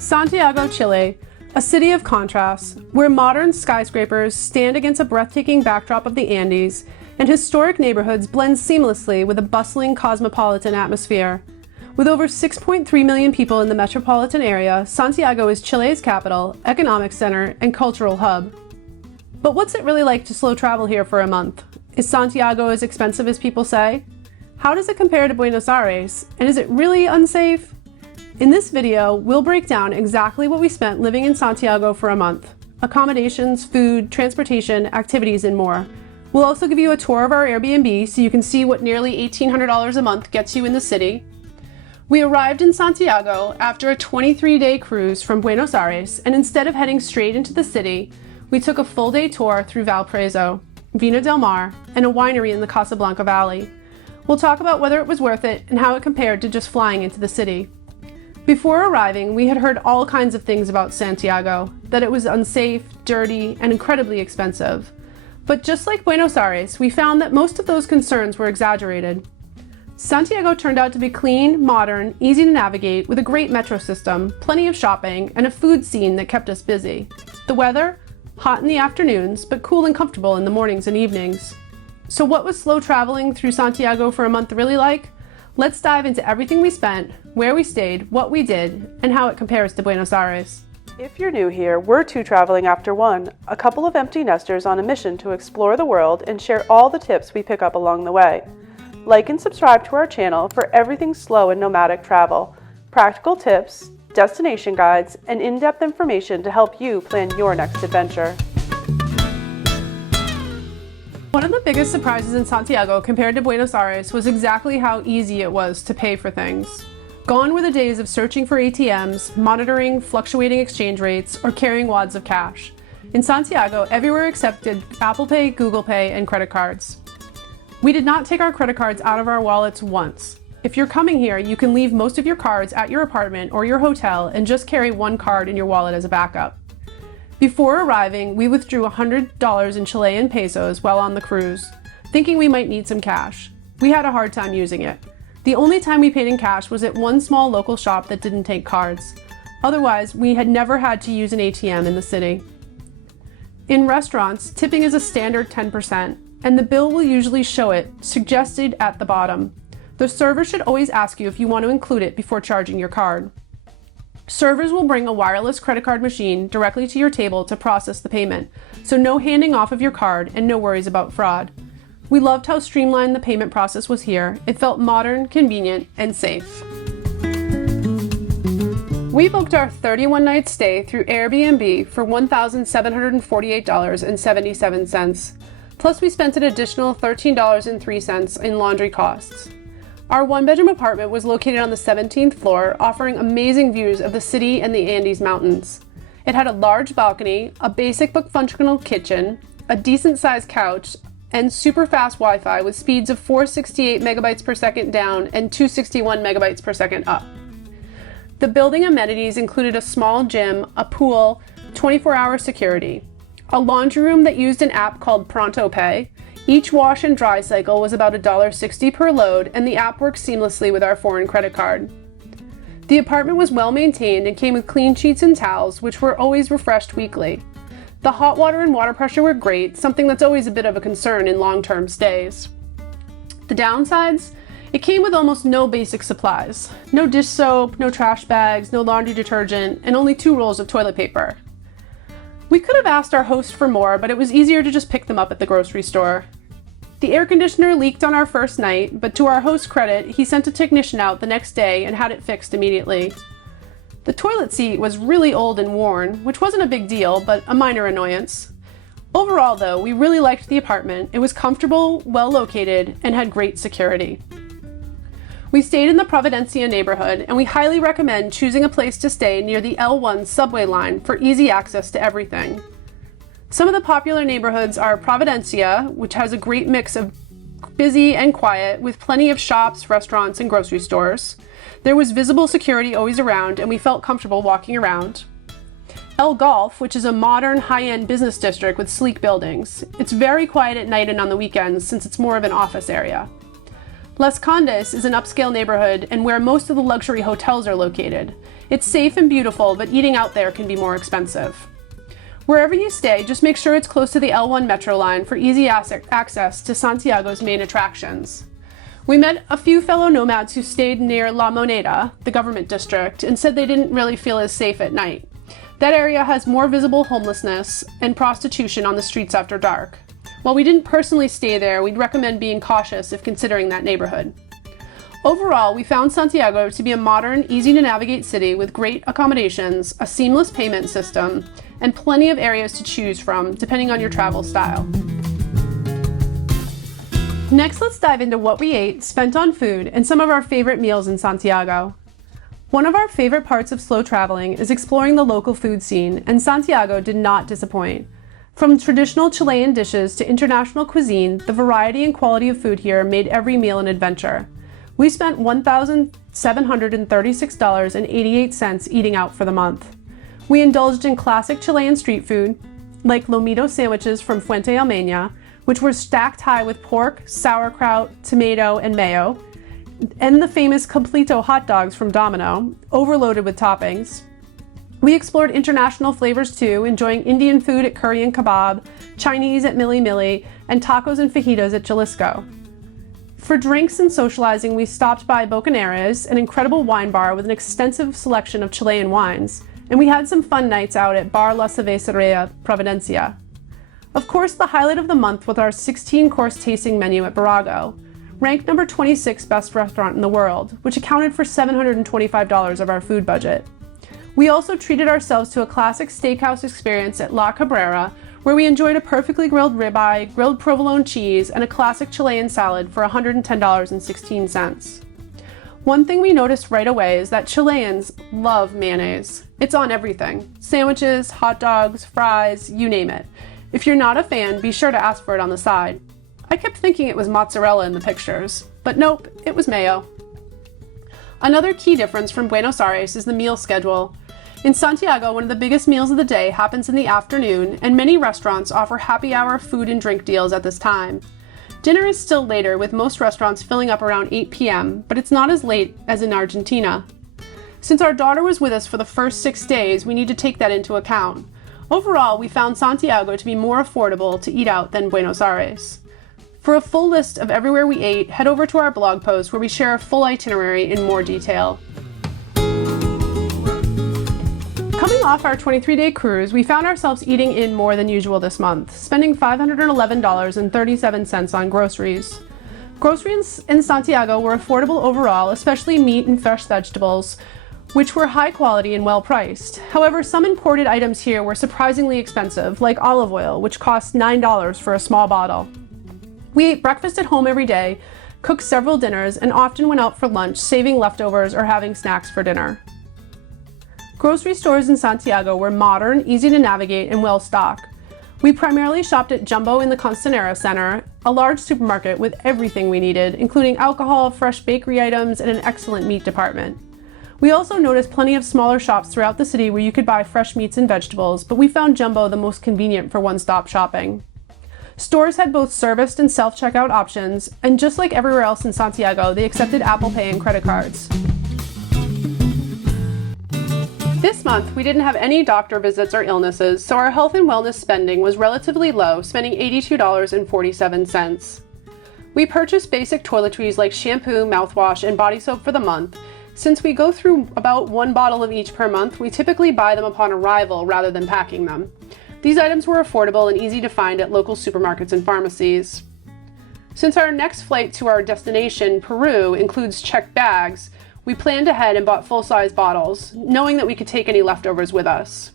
Santiago, Chile, a city of contrasts, where modern skyscrapers stand against a breathtaking backdrop of the Andes, and historic neighborhoods blend seamlessly with a bustling cosmopolitan atmosphere. With over 6.3 million people in the metropolitan area, Santiago is Chile's capital, economic center, and cultural hub. But what's it really like to slow travel here for a month? Is Santiago as expensive as people say? How does it compare to Buenos Aires? And is it really unsafe? In this video, we'll break down exactly what we spent living in Santiago for a month. Accommodations, food, transportation, activities, and more. We'll also give you a tour of our Airbnb so you can see what nearly $1,800 a month gets you in the city. We arrived in Santiago after a 23-day cruise from Buenos Aires, and instead of heading straight into the city, we took a full-day tour through Valparaiso, Vina del Mar, and a winery in the Casablanca Valley. We'll talk about whether it was worth it and how it compared to just flying into the city. Before arriving, we had heard all kinds of things about Santiago, that it was unsafe, dirty, and incredibly expensive. But just like Buenos Aires, we found that most of those concerns were exaggerated. Santiago turned out to be clean, modern, easy to navigate, with a great metro system, plenty of shopping, and a food scene that kept us busy. The weather? Hot in the afternoons, but cool and comfortable in the mornings and evenings. So what was slow traveling through Santiago for a month really like? Let's dive into everything we spent, where we stayed, what we did, and how it compares to Buenos Aires. If you're new here, we're two traveling after one, a couple of empty nesters on a mission to explore the world and share all the tips we pick up along the way. Like and subscribe to our channel for everything slow and nomadic travel, practical tips, destination guides, and in-depth information to help you plan your next adventure. One of the biggest surprises in Santiago compared to Buenos Aires was exactly how easy it was to pay for things. Gone were the days of searching for ATMs, monitoring fluctuating exchange rates, or carrying wads of cash. In Santiago, everywhere accepted Apple Pay, Google Pay, and credit cards. We did not take our credit cards out of our wallets once. If you're coming here, you can leave most of your cards at your apartment or your hotel and just carry one card in your wallet as a backup. Before arriving, we withdrew $100 in Chilean pesos while on the cruise, thinking we might need some cash. We had a hard time using it. The only time we paid in cash was at one small local shop that didn't take cards. Otherwise, we had never had to use an ATM in the city. In restaurants, tipping is a standard 10%, and the bill will usually show it, suggested at the bottom. The server should always ask you if you want to include it before charging your card. Servers will bring a wireless credit card machine directly to your table to process the payment, so no handing off of your card and no worries about fraud. We loved how streamlined the payment process was here. It felt modern, convenient, and safe. We booked our 31-night stay through Airbnb for $1,748.77. Plus we spent an additional $13.03 in laundry costs. Our one-bedroom apartment was located on the 17th floor, offering amazing views of the city and the Andes Mountains. It had a large balcony, a basic but functional kitchen, a decent-sized couch, and super fast Wi-Fi with speeds of 468 megabytes per second down and 261 megabytes per second up. The building amenities included a small gym, a pool, 24-hour security, a laundry room that used an app called Pronto Pay. Each wash and dry cycle was about $1.60 per load, and the app works seamlessly with our foreign credit card. The apartment was well maintained and came with clean sheets and towels, which were always refreshed weekly. The hot water and water pressure were great, something that's always a bit of a concern in long-term stays. The downsides? It came with almost no basic supplies. No dish soap, no trash bags, no laundry detergent, and only 2 rolls of toilet paper. We could have asked our host for more, but it was easier to just pick them up at the grocery store. The air conditioner leaked on our first night, but to our host's credit, he sent a technician out the next day and had it fixed immediately. The toilet seat was really old and worn, which wasn't a big deal, but a minor annoyance. Overall, though, we really liked the apartment. It was comfortable, well located, and had great security. We stayed in the Providencia neighborhood, and we highly recommend choosing a place to stay near the L1 subway line for easy access to everything. Some of the popular neighborhoods are Providencia, which has a great mix of busy and quiet, with plenty of shops, restaurants, and grocery stores. There was visible security always around, and we felt comfortable walking around. El Golf, which is a modern, high-end business district with sleek buildings. It's very quiet at night and on the weekends, since it's more of an office area. Las Condes is an upscale neighborhood and where most of the luxury hotels are located. It's safe and beautiful, but eating out there can be more expensive. Wherever you stay, just make sure it's close to the L1 metro line for easy access to Santiago's main attractions. We met a few fellow nomads who stayed near La Moneda, the government district, and said they didn't really feel as safe at night. That area has more visible homelessness and prostitution on the streets after dark. While we didn't personally stay there, we'd recommend being cautious if considering that neighborhood. Overall, we found Santiago to be a modern, easy-to-navigate city with great accommodations, a seamless payment system, and plenty of areas to choose from, depending on your travel style. Next, let's dive into what we ate, spent on food, and some of our favorite meals in Santiago. One of our favorite parts of slow traveling is exploring the local food scene, and Santiago did not disappoint. From traditional Chilean dishes to international cuisine, the variety and quality of food here made every meal an adventure. We spent $1,736.88 eating out for the month. We indulged in classic Chilean street food, like lomito sandwiches from Fuente Almeña, which were stacked high with pork, sauerkraut, tomato, and mayo, and the famous completo hot dogs from Domino, overloaded with toppings. We explored international flavors too, enjoying Indian food at Curry and Kebab, Chinese at Mili Mili, and tacos and fajitas at Jalisco. For drinks and socializing, we stopped by Bocaneras, an incredible wine bar with an extensive selection of Chilean wines, and we had some fun nights out at Bar La Cerveceria Providencia. Of course, the highlight of the month was our 16-course tasting menu at Barago, ranked number 26 best restaurant in the world, which accounted for $725 of our food budget. We also treated ourselves to a classic steakhouse experience at La Cabrera, where we enjoyed a perfectly grilled ribeye, grilled provolone cheese, and a classic Chilean salad for $110.16. One thing we noticed right away is that Chileans love mayonnaise. It's on everything: sandwiches, hot dogs, fries, you name it. If you're not a fan, be sure to ask for it on the side. I kept thinking it was mozzarella in the pictures, but nope, it was mayo. Another key difference from Buenos Aires is the meal schedule. In Santiago, one of the biggest meals of the day happens in the afternoon, and many restaurants offer happy hour food and drink deals at this time. Dinner is still later, with most restaurants filling up around 8 p.m., but it's not as late as in Argentina. Since our daughter was with us for the first 6 days, we need to take that into account. Overall, we found Santiago to be more affordable to eat out than Buenos Aires. For a full list of everywhere we ate, head over to our blog post where we share a full itinerary in more detail. Coming off our 23-day cruise, we found ourselves eating in more than usual this month, spending $511.37 on groceries. Groceries in Santiago were affordable overall, especially meat and fresh vegetables, which were high quality and well priced. However, some imported items here were surprisingly expensive, like olive oil, which cost $9 for a small bottle. We ate breakfast at home every day, cooked several dinners, and often went out for lunch, saving leftovers or having snacks for dinner. Grocery stores in Santiago were modern, easy to navigate, and well stocked. We primarily shopped at Jumbo in the Costanera Center, a large supermarket with everything we needed, including alcohol, fresh bakery items, and an excellent meat department. We also noticed plenty of smaller shops throughout the city where you could buy fresh meats and vegetables, but we found Jumbo the most convenient for one-stop shopping. Stores had both serviced and self-checkout options, and just like everywhere else in Santiago, they accepted Apple Pay and credit cards. This month, we didn't have any doctor visits or illnesses, so our health and wellness spending was relatively low, spending $82.47. We purchased basic toiletries like shampoo, mouthwash, and body soap for the month. Since we go through about 1 bottle of each per month, we typically buy them upon arrival rather than packing them. These items were affordable and easy to find at local supermarkets and pharmacies. Since our next flight to our destination, Peru, includes checked bags, we planned ahead and bought full-size bottles, knowing that we could take any leftovers with us.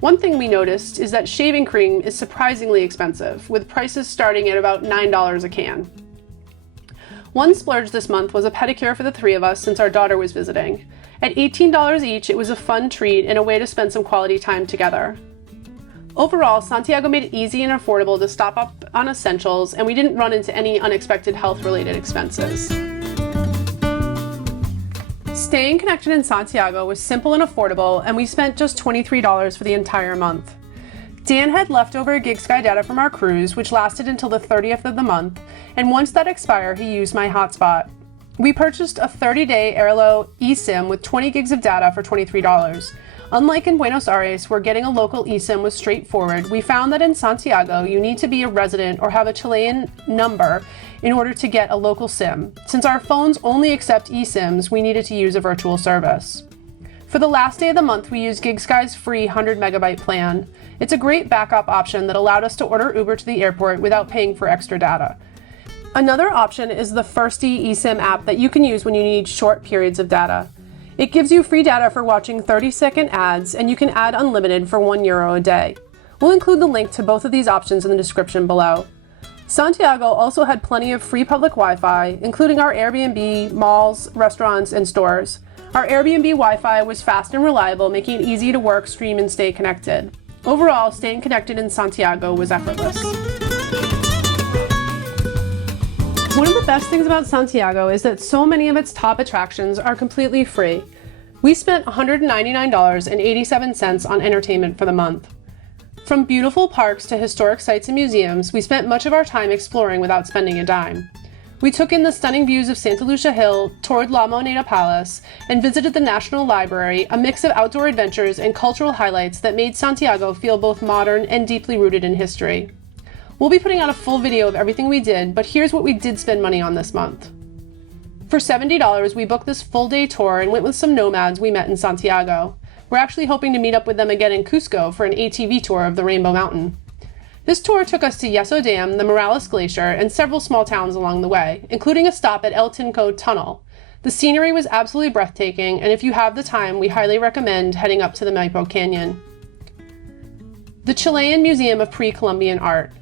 One thing we noticed is that shaving cream is surprisingly expensive, with prices starting at about $9 a can. One splurge this month was a pedicure for the 3 of us since our daughter was visiting. At $18 each, it was a fun treat and a way to spend some quality time together. Overall, Santiago made it easy and affordable to stock up on essentials, and we didn't run into any unexpected health-related expenses. Staying connected in Santiago was simple and affordable, and we spent just $23 for the entire month. Dan had leftover GigSky data from our cruise, which lasted until the 30th of the month, and once that expired, he used my hotspot. We purchased a 30-day Airlo eSIM with 20 gigs of data for $23. Unlike in Buenos Aires, where getting a local eSIM was straightforward, we found that in Santiago, you need to be a resident or have a Chilean number in order to get a local SIM. Since our phones only accept eSIMs, we needed to use a virtual service. For the last day of the month, we used GigSky's free 100 megabyte plan. It's a great backup option that allowed us to order Uber to the airport without paying for extra data. Another option is the Firsty eSIM app that you can use when you need short periods of data. It gives you free data for watching 30-second ads, and you can add unlimited for €1 a day. We'll include the link to both of these options in the description below. Santiago also had plenty of free public Wi-Fi, including our Airbnb, malls, restaurants, and stores. Our Airbnb Wi-Fi was fast and reliable, making it easy to work, stream, and stay connected. Overall, staying connected in Santiago was effortless. One of the best things about Santiago is that so many of its top attractions are completely free. We spent $199.87 on entertainment for the month. From beautiful parks to historic sites and museums, we spent much of our time exploring without spending a dime. We took in the stunning views of Santa Lucia Hill, toured La Moneda Palace, and visited the National Library, a mix of outdoor adventures and cultural highlights that made Santiago feel both modern and deeply rooted in history. We'll be putting out a full video of everything we did, but here's what we did spend money on this month. For $70, we booked this full-day tour and went with some nomads we met in Santiago. We're actually hoping to meet up with them again in Cusco for an ATV tour of the Rainbow Mountain. This tour took us to Yeso Dam, the Morales Glacier, and several small towns along the way, including a stop at El Tinco Tunnel. The scenery was absolutely breathtaking, and if you have the time, we highly recommend heading up to the Maipo Canyon. The Chilean Museum of Pre-Columbian Art.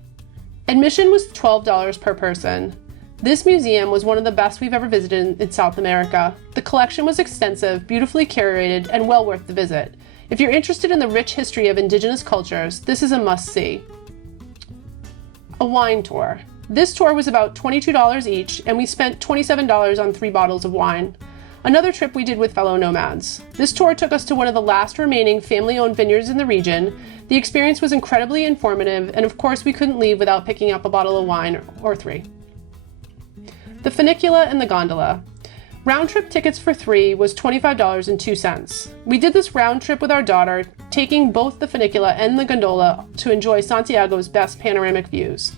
Admission was $12 per person. This museum was one of the best we've ever visited in South America. The collection was extensive, beautifully curated, and well worth the visit. If you're interested in the rich history of indigenous cultures, this is a must-see. A wine tour. This tour was about $22 each, and we spent $27 on 3 bottles of wine. Another trip we did with fellow nomads. This tour took us to one of the last remaining family-owned vineyards in the region. The experience was incredibly informative, and of course we couldn't leave without picking up a bottle of wine or 3. The Funicula and the Gondola. Round-trip tickets for 3 was $25.02. We did this round trip with our daughter, taking both the Funicula and the gondola to enjoy Santiago's best panoramic views.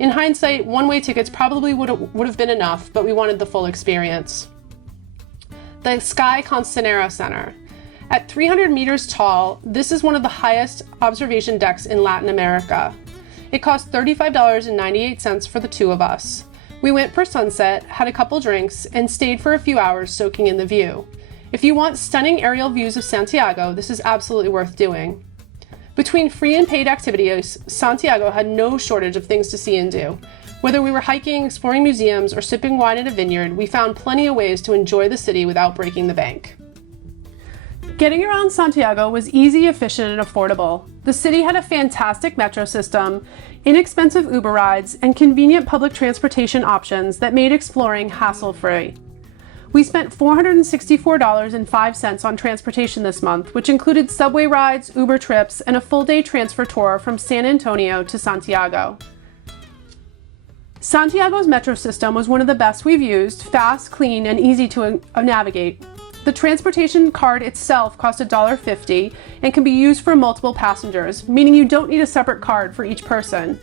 In hindsight, one-way tickets probably would have been enough, but we wanted the full experience. The Sky Constanera Center. At 300 meters tall, this is one of the highest observation decks in Latin America. It cost $35.98 for the 2 of us. We went for sunset, had a couple drinks, and stayed for a few hours soaking in the view. If you want stunning aerial views of Santiago, this is absolutely worth doing. Between free and paid activities, Santiago had no shortage of things to see and do. Whether we were hiking, exploring museums, or sipping wine at a vineyard, we found plenty of ways to enjoy the city without breaking the bank. Getting around Santiago was easy, efficient, and affordable. The city had a fantastic metro system, inexpensive Uber rides, and convenient public transportation options that made exploring hassle-free. We spent $464.05 on transportation this month, which included subway rides, Uber trips, and a full-day transfer tour from San Antonio to Santiago. Santiago's metro system was one of the best we've used, fast, clean, and easy to navigate. The transportation card itself cost $1.50 and can be used for multiple passengers, meaning you don't need a separate card for each person.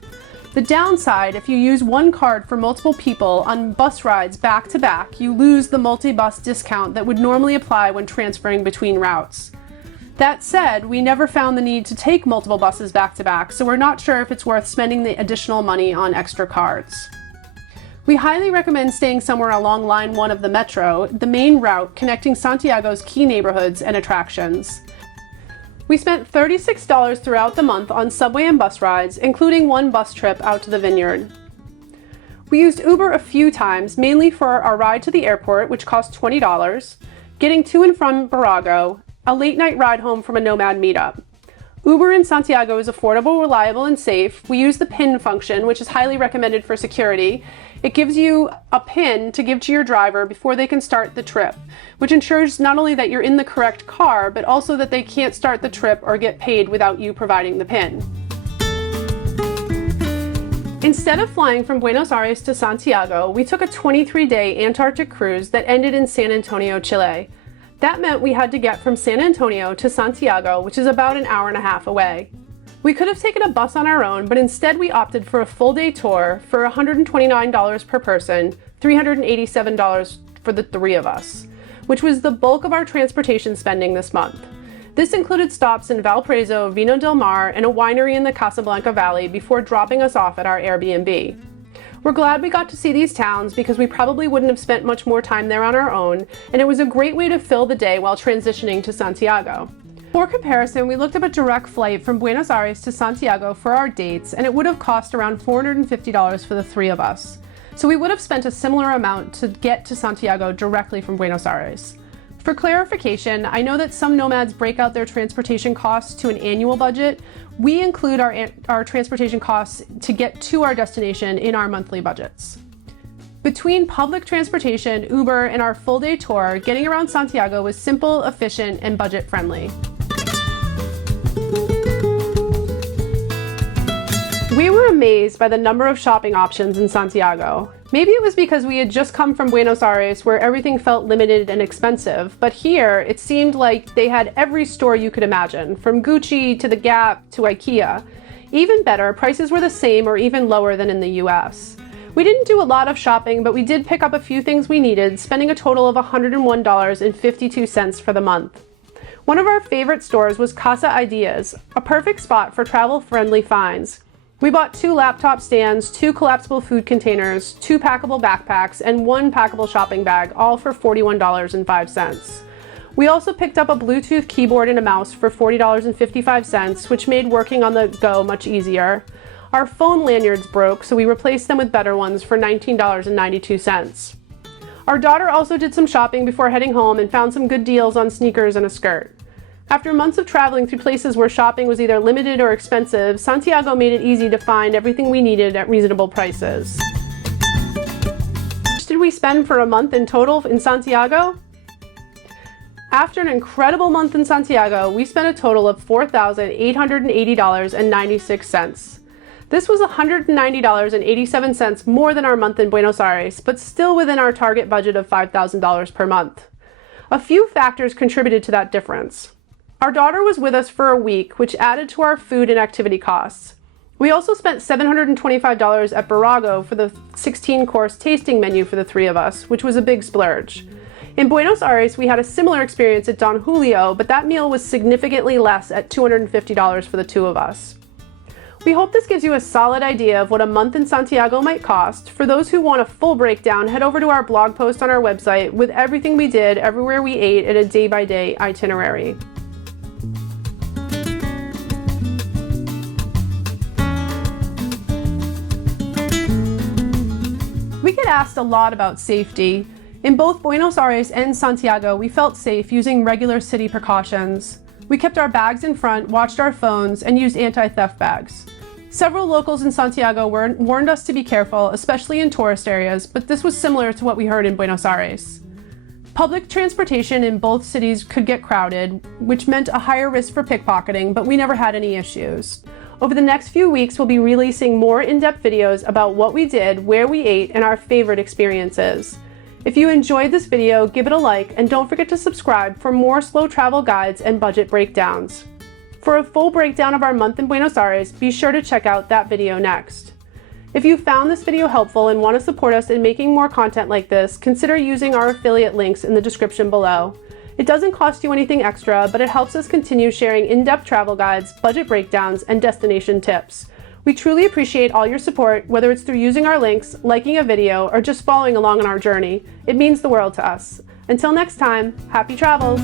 The downside, if you use one card for multiple people on bus rides back to back, you lose the multi-bus discount that would normally apply when transferring between routes. That said, we never found the need to take multiple buses back to back, so we're not sure if it's worth spending the additional money on extra cards. We highly recommend staying somewhere along Line 1 of the metro, the main route connecting Santiago's key neighborhoods and attractions. We spent $36 throughout the month on subway and bus rides, including one bus trip out to the vineyard. We used Uber a few times, mainly for our ride to the airport, which cost $20, getting to and from Barago, a late-night ride home from a nomad meetup. Uber in Santiago is affordable, reliable, and safe. We use the PIN function, which is highly recommended for security. It gives you a PIN to give to your driver before they can start the trip, which ensures not only that you're in the correct car, but also that they can't start the trip or get paid without you providing the PIN. Instead of flying from Buenos Aires to Santiago, we took a 23-day Antarctic cruise that ended in San Antonio, Chile. That meant we had to get from San Antonio to Santiago, which is about an hour and a half away. We could have taken a bus on our own, but instead we opted for a full-day tour for $129 per person, $387 for the three of us, which was the bulk of our transportation spending this month. This included stops in Valparaiso, Vino del Mar, and a winery in the Casablanca Valley before dropping us off at our Airbnb. We're glad we got to see these towns because we probably wouldn't have spent much more time there on our own, and it was a great way to fill the day while transitioning to Santiago. For comparison, we looked up a direct flight from Buenos Aires to Santiago for our dates, and it would have cost around $450 for the three of us. So we would have spent a similar amount to get to Santiago directly from Buenos Aires. For clarification, I know that some nomads break out their transportation costs to an annual budget. We include our transportation costs to get to our destination in our monthly budgets. Between public transportation, Uber, and our full-day tour, getting around Santiago was simple, efficient, and budget-friendly. We were amazed by the number of shopping options in Santiago. Maybe it was because we had just come from Buenos Aires where everything felt limited and expensive, but here it seemed like they had every store you could imagine, from Gucci to the Gap to IKEA. Even better, prices were the same or even lower than in the US. We didn't do a lot of shopping, but we did pick up a few things we needed, spending a total of $101.52 for the month. One of our favorite stores was Casa Ideas, a perfect spot for travel-friendly finds. We bought 2 laptop stands, 2 collapsible food containers, 2 packable backpacks, and 1 packable shopping bag, all for $41.05. We also picked up a Bluetooth keyboard and a mouse for $40.55, which made working on the go much easier. Our phone lanyards broke, so we replaced them with better ones for $19.92. Our daughter also did some shopping before heading home and found some good deals on sneakers and a skirt. After months of traveling through places where shopping was either limited or expensive, Santiago made it easy to find everything we needed at reasonable prices. How much did we spend for a month in total in Santiago? After an incredible month in Santiago, we spent a total of $4,880.96. This was $190.87 more than our month in Buenos Aires, but still within our target budget of $5,000 per month. A few factors contributed to that difference. Our daughter was with us for a week, which added to our food and activity costs. We also spent $725 at Barago for the 16-course tasting menu for the three of us, which was a big splurge. In Buenos Aires, we had a similar experience at Don Julio, but that meal was significantly less at $250 for the two of us. We hope this gives you a solid idea of what a month in Santiago might cost. For those who want a full breakdown, head over to our blog post on our website with everything we did, everywhere we ate, and a day-by-day itinerary. We get asked a lot about safety. In both Buenos Aires and Santiago, we felt safe using regular city precautions. We kept our bags in front, watched our phones, and used anti-theft bags. Several locals in Santiago warned us to be careful, especially in tourist areas, but this was similar to what we heard in Buenos Aires. Public transportation in both cities could get crowded, which meant a higher risk for pickpocketing, but we never had any issues. Over the next few weeks, we'll be releasing more in-depth videos about what we did, where we ate, and our favorite experiences. If you enjoyed this video, give it a like, and don't forget to subscribe for more slow travel guides and budget breakdowns. For a full breakdown of our month in Buenos Aires, be sure to check out that video next. If you found this video helpful and want to support us in making more content like this, consider using our affiliate links in the description below. It doesn't cost you anything extra, but it helps us continue sharing in-depth travel guides, budget breakdowns, and destination tips. We truly appreciate all your support, whether it's through using our links, liking a video, or just following along on our journey. It means the world to us. Until next time, happy travels!